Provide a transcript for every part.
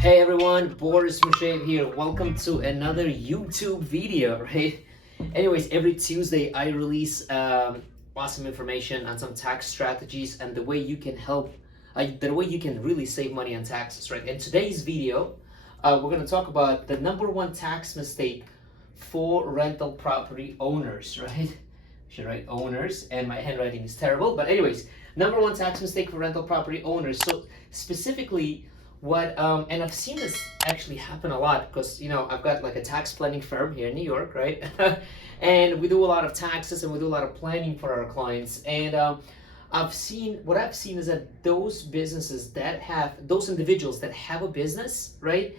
Hey everyone, Boris Mushev here. Welcome to another YouTube video, right? Anyways, every Tuesday I release awesome information on some tax strategies and the way you can the way you can really save money on taxes, right? In today's video, we're going to talk about the number one tax mistake for rental property owners, right? I should write owners, and my handwriting is terrible. But anyways, number one tax mistake for rental property owners. So specifically, and I've seen this actually happen a lot because I've got like a tax planning firm here in New York, right? And we do a lot of taxes and we do a lot of planning for our clients. And I've seen is that those individuals that have a business, right?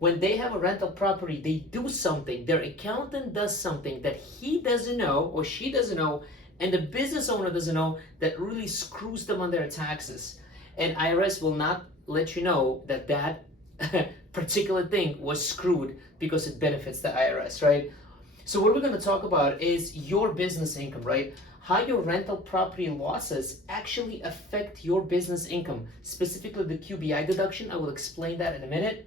When they have a rental property, they do something. Their accountant does something that he doesn't know or she doesn't know, and the business owner doesn't know, that really screws them on their taxes. And IRS will not let you know that particular thing was screwed because it benefits the IRS, right? So what we're going to talk about is your business income, right? How your rental property losses actually affect your business income, specifically the QBI deduction. I will explain that in a minute.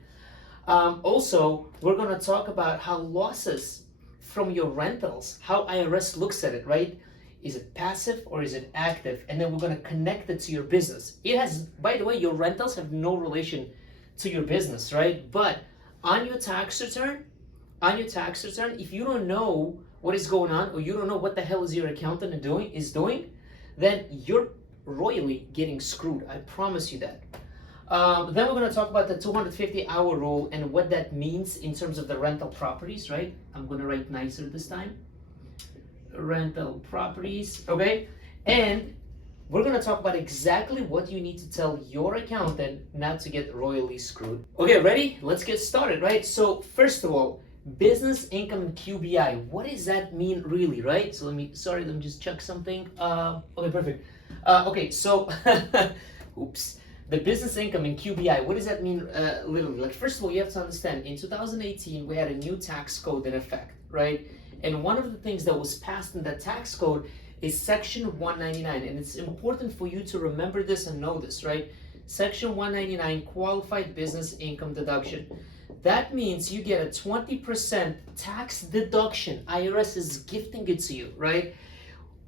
Also, we're going to talk about how losses from your rentals, how IRS looks at it, right? Is it passive or is it active? And then we're going to connect it to your business. It has, by the way, your rentals have no relation to your business, right? But on your tax return, if you don't know what is going on, or you don't know what the hell is your accountant is doing, then you're royally getting screwed. I promise you that. Then we're going to talk about the 250-hour rule and what that means in terms of the rental properties, right? I'm going to write nicer this time. Rental properties, okay? And we're going to talk about exactly what you need to tell your accountant not to get royally screwed. Okay, ready? Let's get started, right? So first of all, business income QBI. What does that mean really, right? So let me just check something. Okay, perfect. Okay, so oops. The business income in QBI, what does that mean literally? Like, first of all, you have to understand, in 2018, we had a new tax code in effect, right? And one of the things that was passed in that tax code is Section 199. And it's important for you to remember this and know this, right? Section 199, qualified business income deduction. That means you get a 20% tax deduction. IRS is gifting it to you, right?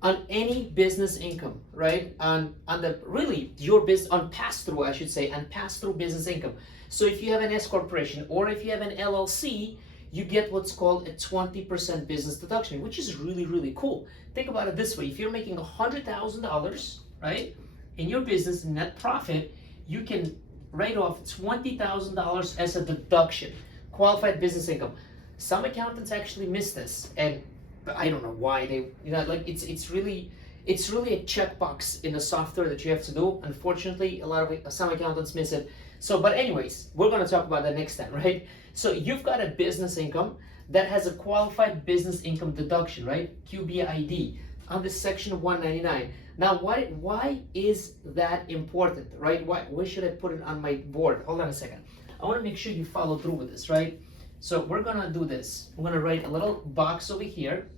On any business income, right? On pass-through, I should say, on pass-through business income. So if you have an S corporation or if you have an LLC, you get what's called a 20% business deduction, which is really, really cool. Think about it this way. If you're making $100,000, right, in your business net profit, you can write off $20,000 as a deduction, qualified business income. Some accountants actually miss this, and I don't know why they, it's really a checkbox in the software that you have to do. Unfortunately, some accountants miss it. So, but anyways, we're going to talk about that next time, right? So you've got a business income that has a qualified business income deduction, right? QBID under Section 199. Now, why is that important, right? Where should I put it on my board? Hold on a second. I want to make sure you follow through with this, right? So we're going to do this. I'm going to write a little box over here,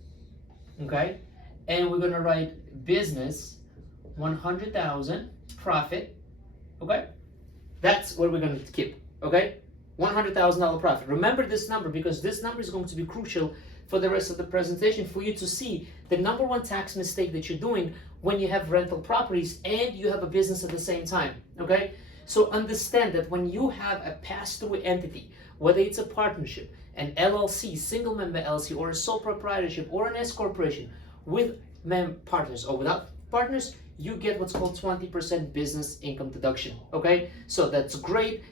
okay? And we're going to write business 100,000 profit, okay? That's what we're going to keep, okay? $100,000 profit. Remember this number because this number is going to be crucial for the rest of the presentation for you to see the number one tax mistake that you're doing when you have rental properties and you have a business at the same time, okay? So understand that when you have a pass-through entity, whether it's a partnership, an LLC, single member LLC, or a sole proprietorship, or an S corporation with partners or without partners, you get what's called 20% business income deduction, okay? So that's great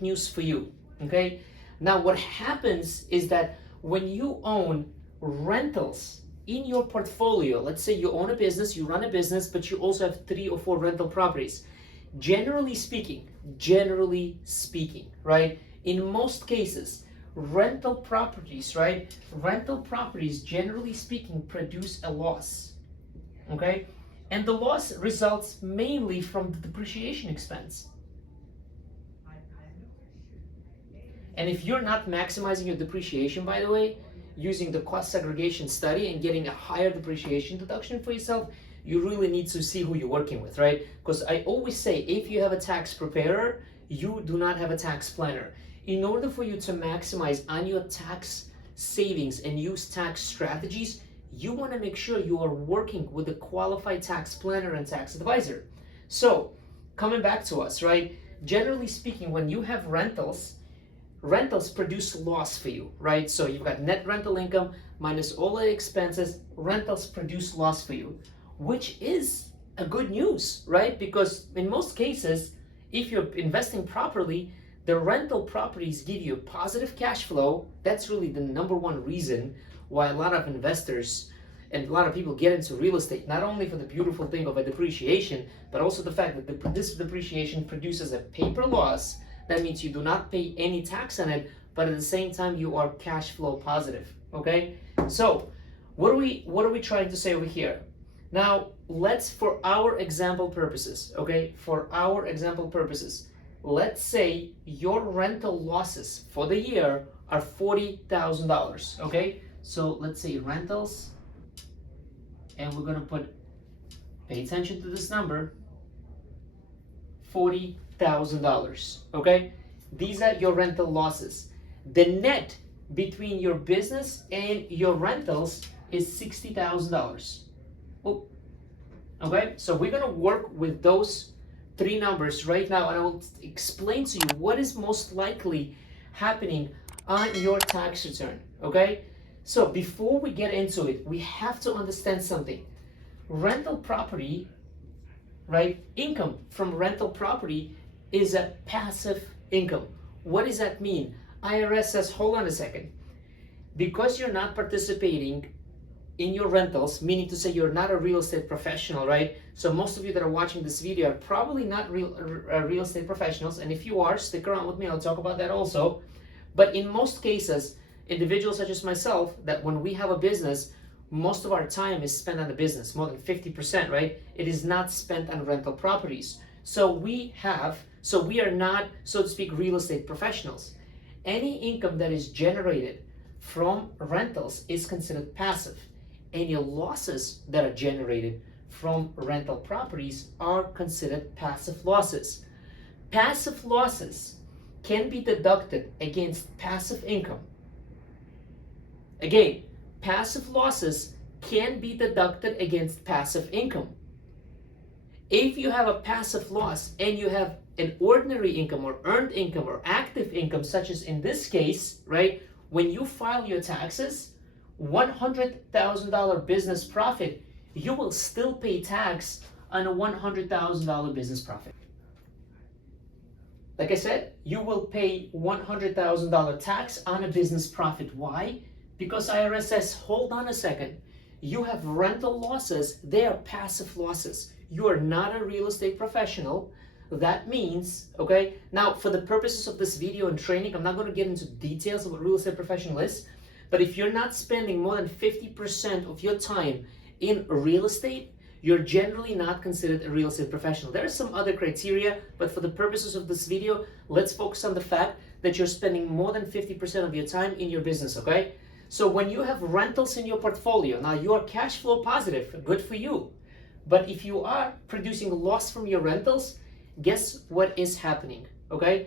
news for you, okay? Now what happens is that when you own rentals in your portfolio, let's say you own a business, you run a business, but you also have 3 or 4 rental properties. Generally speaking, right? In most cases, rental properties, right? Rental properties, generally speaking, produce a loss, okay? And the loss results mainly from the depreciation expense. And if you're not maximizing your depreciation, by the way, using the cost segregation study and getting a higher depreciation deduction for yourself, you really need to see who you're working with, right? Because I always say, if you have a tax preparer, you do not have a tax planner. In order for you to maximize on your tax savings and use tax strategies, you want to make sure you are working with a qualified tax planner and tax advisor. So, coming back to us, right? Generally speaking, when you have rentals produce loss for you, right? So you've got net rental income minus all the expenses, rentals produce loss for you, which is a good news, right? Because in most cases, if you're investing properly, the rental properties give you positive cash flow. That's really the number one reason why a lot of investors and a lot of people get into real estate, not only for the beautiful thing of a depreciation, but also the fact that this depreciation produces a paper loss. That means you do not pay any tax on it, but at the same time you are cash flow positive. Okay? So what are we trying to say over here? Now let's, for our example purposes, okay, for our example purposes, let's say your rental losses for the year are $40,000. Okay? So let's say rentals, and we're gonna pay attention to this number, $40,000, okay? These are your rental losses. The net between your business and your rentals is $60,000. Okay, so we're gonna work with those three numbers right now, and I will explain to you what is most likely happening on your tax return, okay? So before we get into it, we have to understand something. Rental property, right? Income from rental property is a passive income. What does that mean? IRS says, hold on a second. Because you're not participating in your rentals, meaning to say you're not a real estate professional, right? So most of you that are watching this video are probably not real estate professionals. And if you are, stick around with me. I'll talk about that also. But in most cases, individuals such as myself, that when we have a business, most of our time is spent on the business, more than 50%, right? It is not spent on rental properties. So we are not, so to speak, real estate professionals. Any income that is generated from rentals is considered passive. Any losses that are generated from rental properties are considered passive losses. Passive losses can be deducted against passive income. Again, passive losses can be deducted against passive income. If you have a passive loss and you have an ordinary income or earned income or active income, such as in this case, right, when you file your taxes, $100,000 business profit, you will still pay tax on a $100,000 business profit. Like I said, you will pay $100,000 tax on a business profit. Why? Because IRS says, hold on a second, you have rental losses, they are passive losses. You are not a real estate professional. That means, okay, now for the purposes of this video and training, I'm not going to get into details of what real estate professional is, but if you're not spending more than 50% of your time in real estate, you're generally not considered a real estate professional. There are some other criteria, but for the purposes of this video, let's focus on the fact that you're spending more than 50% of your time in your business, okay? So when you have rentals in your portfolio, now you are cash flow positive, good for you. But if you are producing loss from your rentals, guess what is happening, okay?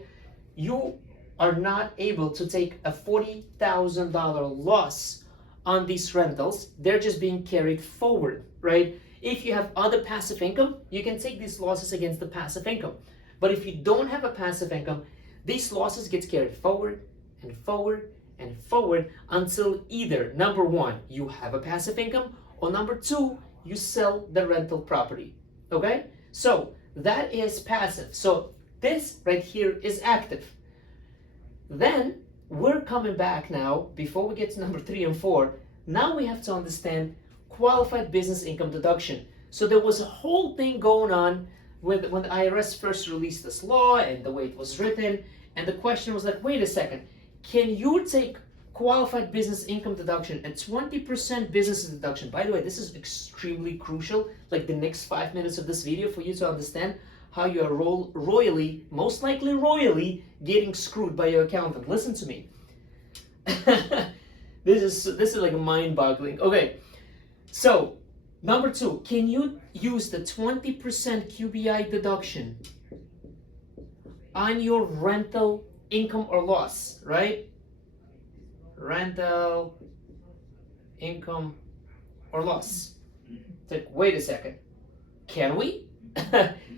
You are not able to take a $40,000 loss on these rentals. They're just being carried forward, right? If you have other passive income, you can take these losses against the passive income. But if you don't have a passive income, these losses get carried forward and forward and forward until either, number one, you have a passive income, or number two, you sell the rental property, okay? So that is passive. So this right here is active. Then we're coming back now, before we get to number 3 and 4, now we have to understand qualified business income deduction. So there was a whole thing going on when the IRS first released this law and the way it was written, and the question was like, wait a second, can you take qualified business income deduction, a 20% business deduction? By the way, this is extremely crucial, like the next 5 minutes of this video, for you to understand how you are royally, most likely royally, getting screwed by your accountant. Listen to me. This is like mind-boggling. Okay, so number 2, can you use the 20% QBI deduction on your rental income or loss, right? Rental income or loss. It's like, wait a second, can we?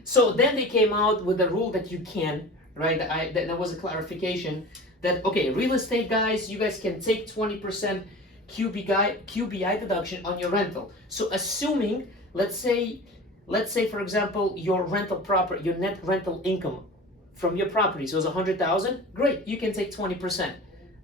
So then they came out with the rule that you can, right? That was a clarification that, okay, real estate guys, you guys can take 20% QBI deduction on your rental. So assuming, let's say for example, your rental property, your net rental income from your property, so it's 100,000, great, you can take 20%.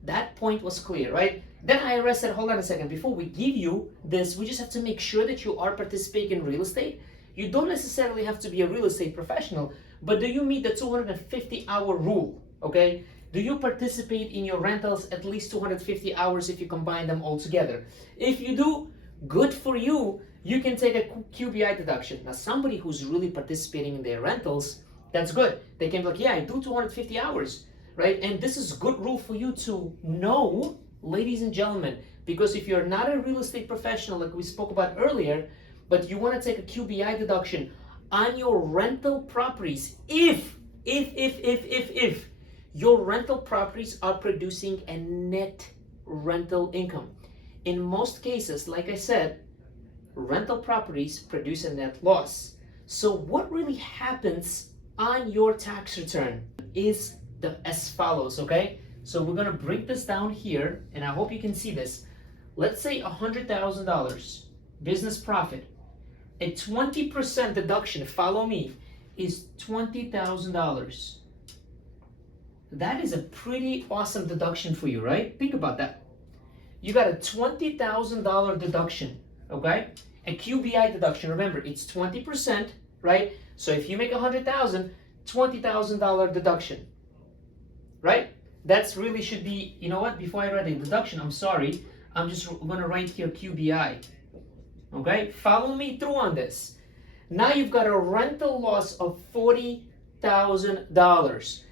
That point was clear, right? Then IRS said, hold on a second, before we give you this, we just have to make sure that you are participating in real estate. You don't necessarily have to be a real estate professional, but do you meet the 250-hour rule, okay? Do you participate in your rentals at least 250 hours if you combine them all together? If you do, good for you. You can take a QBI deduction. Now, somebody who's really participating in their rentals, that's good. They can be like, yeah, I do 250 hours, right? And this is good rule for you to know, ladies and gentlemen, because if you're not a real estate professional like we spoke about earlier, but you want to take a QBI deduction on your rental properties, if your rental properties are producing a net rental income. In most cases, like I said, rental properties produce a net loss. So what really happens on your tax return is as follows, okay? So we're gonna break this down here, and I hope you can see this. Let's say $100,000 business profit. A 20% deduction, follow me, is $20,000. That is a pretty awesome deduction for you, right? Think about that. You got a $20,000 deduction, okay? A QBI deduction, remember, it's 20%, right? So if you make $100,000, $20,000 deduction, right? That's really should be, you know what? Before I write the deduction, I'm sorry. I'm just gonna write here QBI, okay? Follow me through on this. Now you've got a rental loss of $40,000.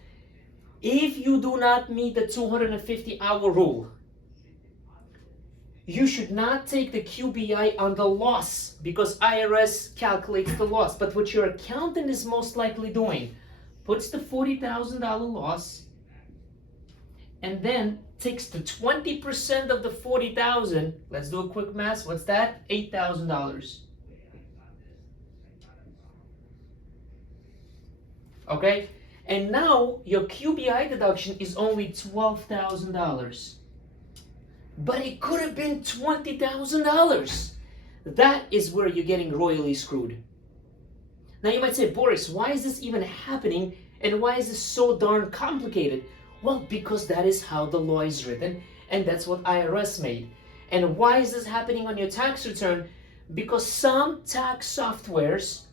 If you do not meet the 250-hour rule, you should not take the QBI on the loss because IRS calculates the loss. But what your accountant is most likely doing, puts the $40,000 loss and then takes the 20% of the 40,000. Let's do a quick math. What's that? $8,000. Okay? And now your QBI deduction is only $12,000. But it could have been $20,000. That is where you're getting royally screwed. Now you might say, Boris, why is this even happening and why is this so darn complicated? Well, because that is how the law is written and that's what IRS made. And why is this happening on your tax return? Because some tax softwares,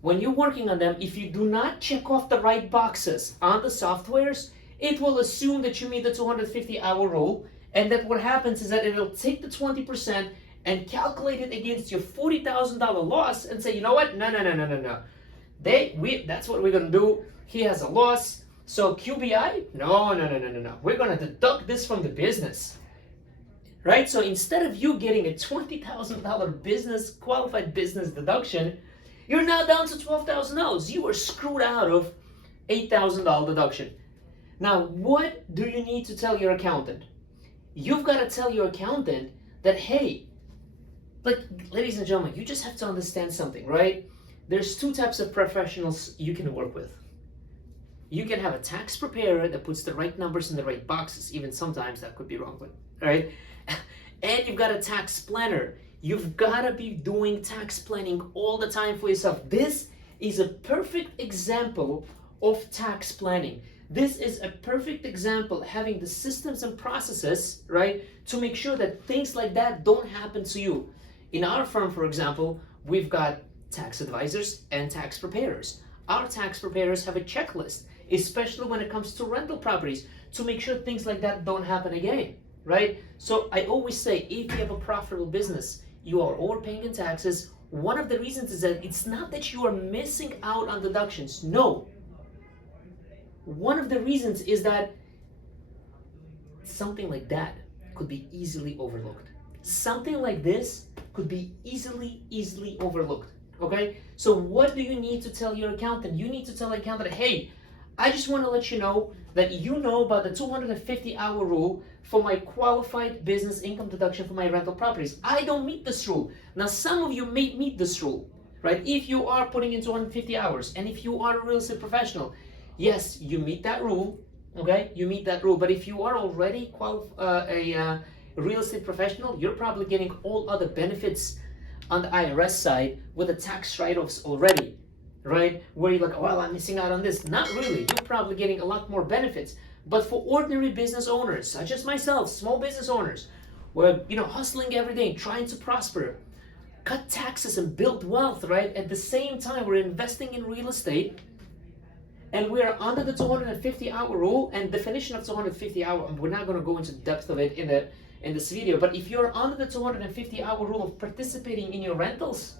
when you're working on them, if you do not check off the right boxes on the softwares, it will assume that you meet the 250-hour rule, and that what happens is that it'll take the 20% and calculate it against your $40,000 loss and say, you know what? No. That's what we're gonna do. He has a loss. So QBI? No. We're gonna deduct this from the business. Right? So instead of you getting a $20,000 business, qualified business deduction, you're now down to $12,000. You were screwed out of $8,000 deduction. Now, what do you need to tell your accountant? You've got to tell your accountant that, hey, like, ladies and gentlemen, you just have to understand something, right? There's two types of professionals you can work with. You can have a tax preparer that puts the right numbers in the right boxes. Even sometimes that could be wrong, but, right? And you've got a tax planner. You've got to be doing tax planning all the time for yourself. This is a perfect example of tax planning. This is a perfect example, having the systems and processes, right, to make sure that things like that don't happen to you. In our firm, for example, we've got tax advisors and tax preparers. Our tax preparers have a checklist, especially when it comes to rental properties, to make sure things like that don't happen again, right? So I always say, if you have a profitable business, you are overpaying in taxes. One of the reasons is that it's not that you are missing out on deductions. No. One of the reasons is that something like that could be easily overlooked. Something like this could be easily overlooked. Okay? So what do you need to tell your accountant? You need to tell the accountant, hey, I just want to let you know that you know about the 250-hour rule for my qualified business income deduction for my rental properties. I don't meet this rule. Now, some of you may meet this rule, right? If you are putting in 250 hours and if you are a real estate professional, yes, you meet that rule, okay? You meet that rule. But if you are already a real estate professional, you're probably getting all other benefits on the IRS side with the tax write-offs already, right? Where you're like, oh, well, I'm missing out on this. Not really. You're probably getting a lot more benefits. But for ordinary business owners, such as myself, small business owners, we're hustling every day, trying to prosper, cut taxes and build wealth, right? At the same time, we're investing in real estate, and we're under the 250-hour rule. And definition of 250-hour, we're not going to go into depth of it in this video. But if you're under the 250-hour rule of participating in your rentals,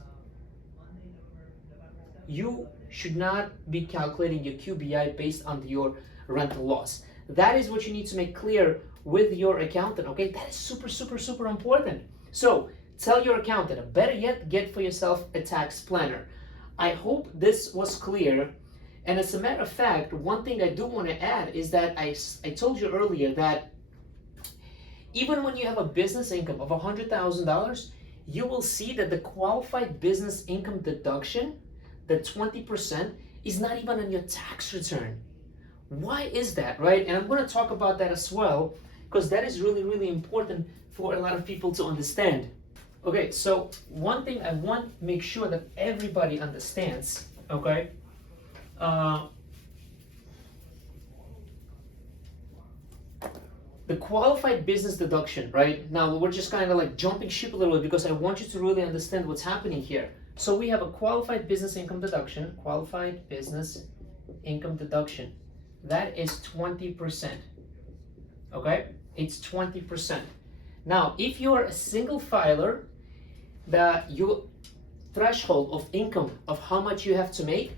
you should not be calculating your QBI based on your rental loss. That is what you need to make clear with your accountant, okay? That is super, super, super important. So tell your accountant, or better yet, get for yourself a tax planner. I hope this was clear. And as a matter of fact, one thing I do want to add is that I told you earlier that even when you have a business income of $100,000, you will see that the qualified business income deduction, the 20%, is not even on your tax return. Why is that, right? And I'm going to talk about that as well, because that is really, really important for a lot of people to understand. Okay, so one thing I want to make sure that everybody understands, okay? The qualified business deduction, right? Now, we're just kind of like jumping ship a little bit because I want you to really understand what's happening here. So we have a qualified business income deduction, That is 20%, okay? It's 20%. Now, if you're a single filer, your threshold of income of how much you have to make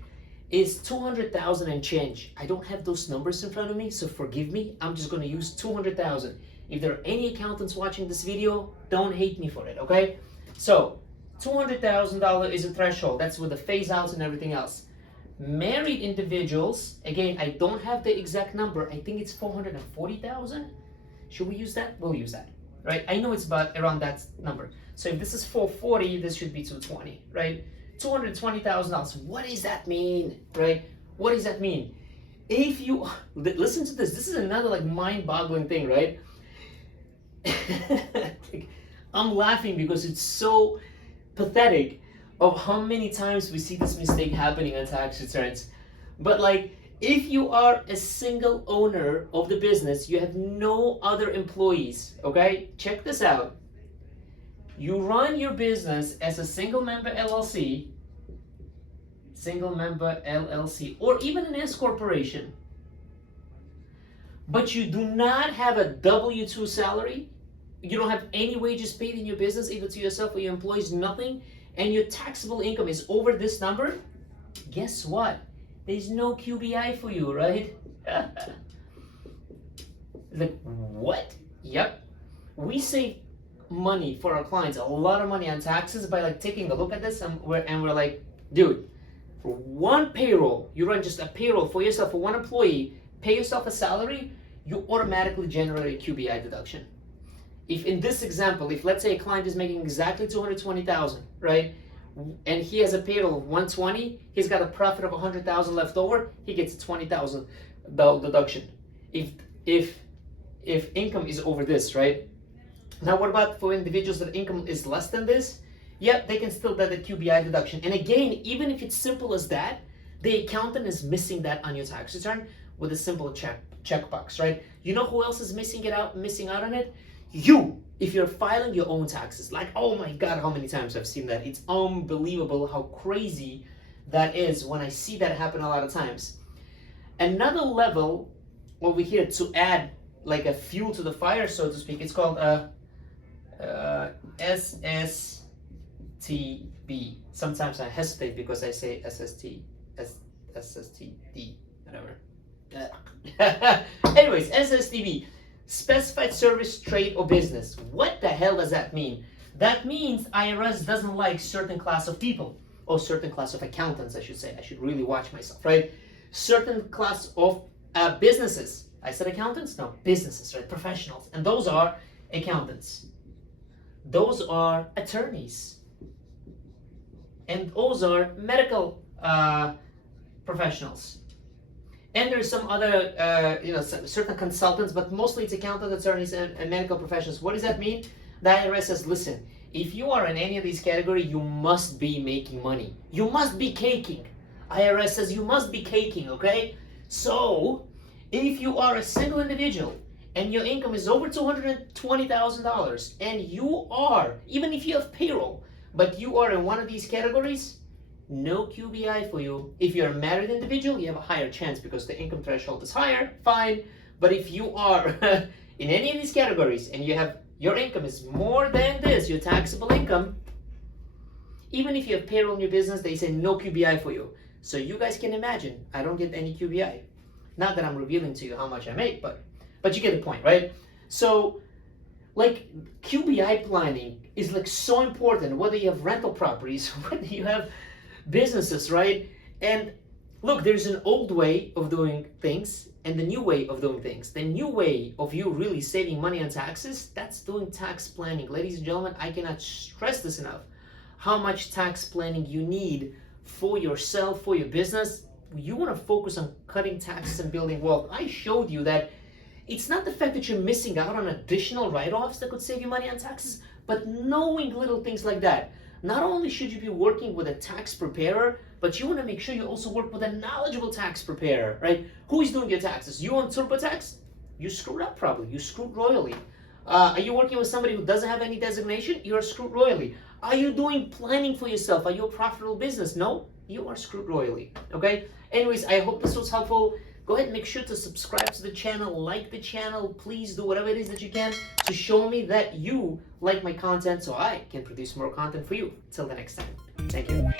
is 200,000 and change. I don't have those numbers in front of me, so forgive me. I'm just going to use 200,000. If there are any accountants watching this video, don't hate me for it, okay? So $200,000 is a threshold. That's with the phase outs and everything else. Married individuals, again, I don't have the exact number. I think it's 440,000. Should we use that? We'll use that, right? I know it's about around that number. So if this is 440, this should be 220, right? $220,000. What does that mean, right? What does that mean? If you listen to this is another like mind-boggling thing, right? I'm laughing because it's so pathetic of how many times we see this mistake happening on tax returns. But like, if you are a single owner of the business, you have no other employees, okay? Check this out. You run your business as a single member LLC, or even an S corporation, but you do not have a W-2 salary, you don't have any wages paid in your business, either to yourself or your employees, nothing, and your taxable income is over this number, guess what? There's no QBI for you, right? Like, what? Yep. We save money for our clients, a lot of money on taxes by like taking a look at this, and we're like, dude, for one payroll, you run just a payroll for yourself, for one employee, pay yourself a salary, you automatically generate a QBI deduction. If in this example, if let's say a client is making exactly 220,000, right, and he has a payroll of 120, he's got a profit of 100,000 left over, he gets a 20,000 deduction. If income is over this, right? Now, what about for individuals that income is less than this? Yeah, they can still get the QBI deduction. And again, even if it's simple as that, the accountant is missing that on your tax return with a simple checkbox, right? You know who else is missing out on it? You, if you're filing your own taxes. Like, oh my God, how many times I've seen that. It's unbelievable how crazy that is when I see that happen a lot of times. Another level over here to add like a fuel to the fire, so to speak, it's called SSTB. Sometimes I hesitate because I say SSTD, whatever. Anyways, SSTB, specified service, trade, or business. What the hell does that mean? That means IRS doesn't like certain class of people, or certain class of accountants, I should say. I should really watch myself, right? certain class of businesses. I said accountants? No, businesses, right? Professionals. And those are accountants. Those are attorneys. And those are medical professionals. And there's some other, certain consultants, but mostly it's accountants, attorneys, and medical professionals. What does that mean? The IRS says, listen, if you are in any of these categories, you must be making money. You must be caking. IRS says you must be caking, okay? So, if you are a single individual and your income is over $220,000 and you are, even if you have payroll, but you are in one of these categories, no QBI for you. If you're a married individual, you have a higher chance because the income threshold is higher, fine. But if you are in any of these categories and your income is more than this, your taxable income, even if you have payroll in your business, they say no QBI for you. So you guys can imagine, I don't get any QBI. Not that I'm revealing to you how much I make, but you get the point, right? So, like, QBI planning is like so important, whether you have rental properties, whether you have businesses, right? And look, there's an old way of doing things and the new way of doing things. The new way of you really saving money on taxes, that's doing tax planning. Ladies and gentlemen, I cannot stress this enough. How much tax planning you need for yourself, for your business. You want to focus on cutting taxes and building wealth. I showed you that it's not the fact that you're missing out on additional write-offs that could save you money on taxes, but knowing little things like that. Not only should you be working with a tax preparer, but you want to make sure you also work with a knowledgeable tax preparer, right? Who is doing your taxes? You on TurboTax? You screwed up probably. You screwed royally. Are you working with somebody who doesn't have any designation? You're screwed royally. Are you doing planning for yourself? Are you a profitable business? No, you are screwed royally, okay? Anyways, I hope this was helpful. Go ahead and make sure to subscribe to the channel, like the channel. Please do whatever it is that you can to show me that you like my content so I can produce more content for you. Till the next time. Thank you.